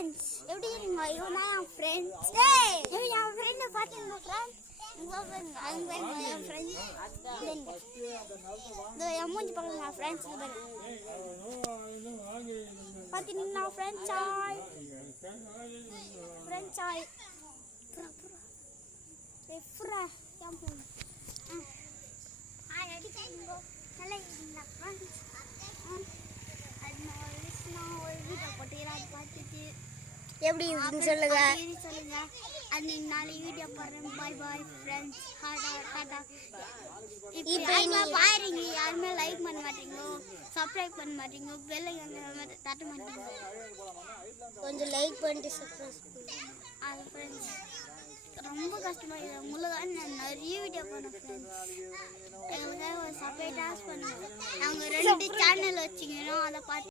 Friends எப்படி இருக்கீங்க? இவனா என் ஃப்ரெண்ட்ஸ். இவன் என் ஃப்ரெண்டு பார்த்தீங்களா ஃப்ரெண்ட்ஸ்? அவங்க என் ஃப்ரெண்ட்ஸ் இந்த என் மூஞ்சி பார்க்கல ஃப்ரெண்ட்ஸ் பார்த்தீங்கன்னா ஃப்ரெண்ட்ஸ் ஆய் ஃப்ரெண்ட்ஸ் ஆய் ஃப்ரா ஹாய் அடிக்கீங்க நல்லா இருக்கீங்களா ஃப்ரெண்ட்ஸ்? நான் ஒரு வீடியோ போட்டுக்கிறேன் பார்த்துட்டு எப்படி இருக்குன்னு சொல்லுங்க. அன்னைக்கு நாளைக்கு வீடியோ போடுறேன். பாய் பாய் ஃப்ரெண்ட்ஸ். டாடா. இப்போ பாருங்க யாருமே லைக் பண்ண மாட்டீங்க, சப்ஸ்கிரைப் பண்ண மாட்டீங்க, பெல் ஐகான் தட்ட மாட்டீங்க. கொஞ்சம் லைக் பண்ணிட்டு சப்ஸ்கிரைப் பண்ணுங்க. அது ஃப்ரெண்ட்ஸ் ரொம்ப கஷ்டமாக இருக்குது. உங்களுக்காக நான் நிறைய வீடியோ பண்ணேன் ஃப்ரெண்ட்ஸ். எங்களுக்காக ஒரு சப்ஸ்கிரைப் பண்ணுங்க. நாங்கள் 2 சேனல் வச்சுக்கிறோம், அதை பார்த்து